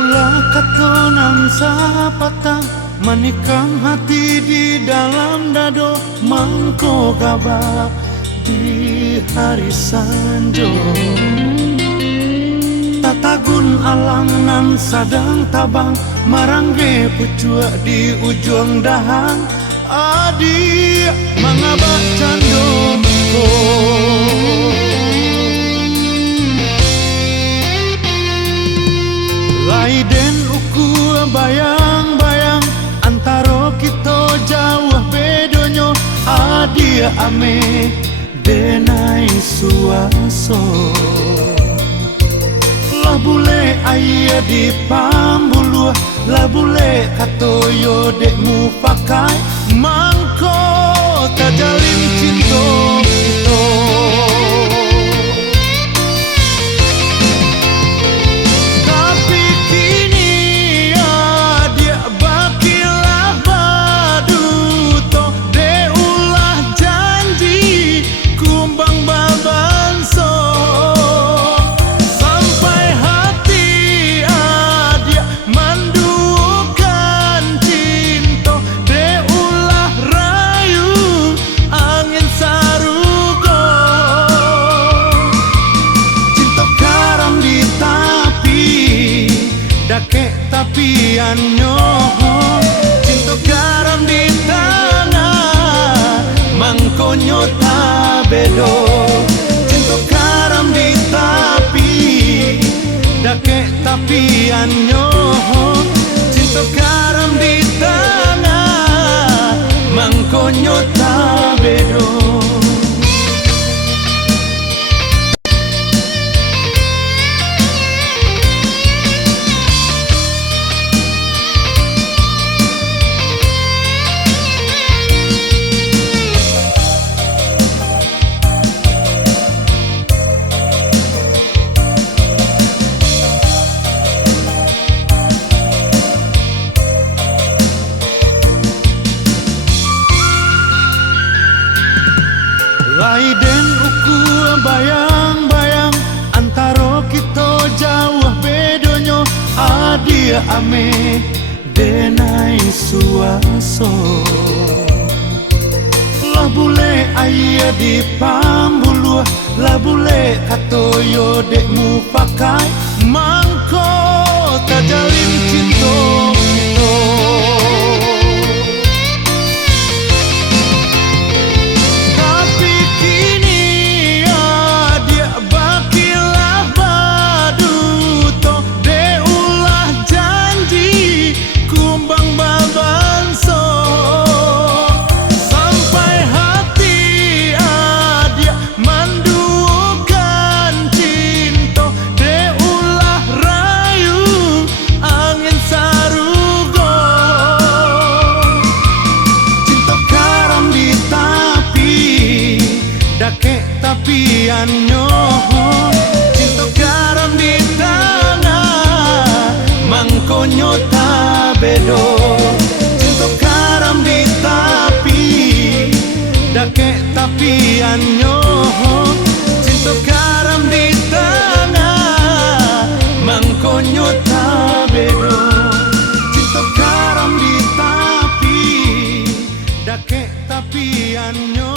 ulah katonan sapata menikam hati di dalam dado mangko gabak di hari sanjo. Tatagun alang nan sadang tabang marangge pucua di ujung dahan adi mangabak cando ko. Laiden uku bayang-bayang antaro kita jauh bedonyo adi ame denai suaso. Lah bule ayah di pambuluh, lah bule katoyo dekmu pakai mangko tajalin cinta itu. Tapi kini ya dia bakilah baduto de ulah janji kumbang babanso. Dake tapian nyoho cinta garam di tanah mangkonyo tabedo. Cinta garam di tapi dake tapian nyoho cinta garam di tanah mangkonyo tabedo. Laiden uku bayang-bayang antaro kita jauh bedonyo adi ame denai suaso. Lah bule ayah di pambuluh, lah bule katoyo dekmu pakai mangko tajalin cinta itu. Dake tapian nyoho cinta garam di tanah mangkonyo tabedo. Cinta garam di tapi dake tapian nyoho cinta garam di tanah mangkonyo tabedo. Cinta garam di tapi dake tapian nyoho